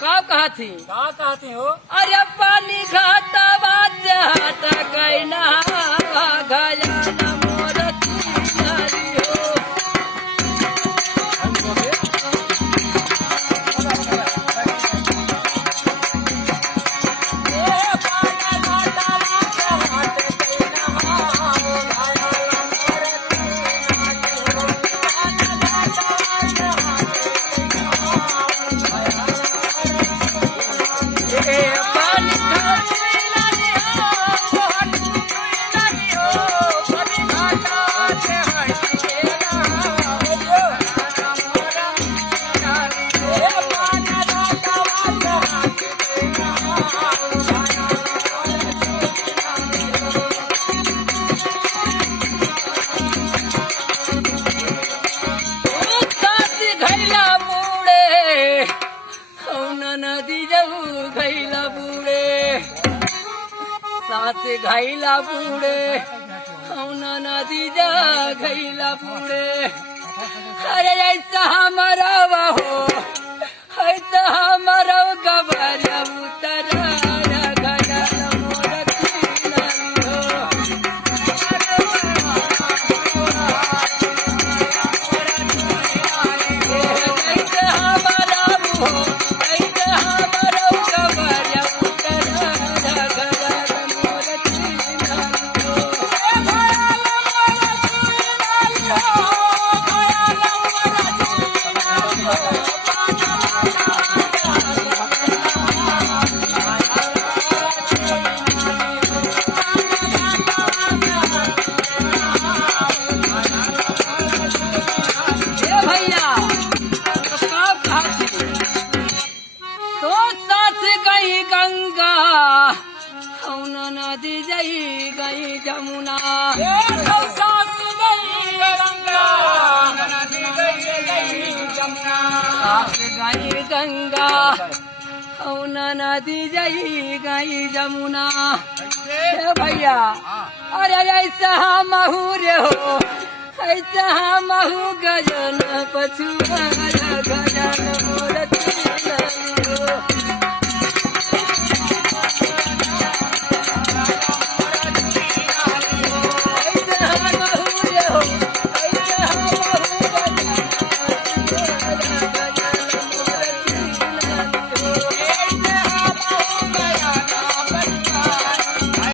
का कहती हो? अरे पानी खाता बात हाथ कैना गया न मोर तीनारी हो। सास घाईला पुढे नदी जा घाईला पुढे अरे ऐसा हमारा हो ऐसा हमारा गबारा उतरा घरा मोर तीनारी हो। ऐसा हमारा हो ऐसा हमारा गबारा उतरा घरा मोर तीनारी हो। भैया तो सास गई गंगा नदी जई गई जमुना। सास गई गंगा नदी जई गई जमुना। भैया अरे ऐसा महू रे हो ऐसा महू गजन पछुआ गजन मोर तीनारी हो।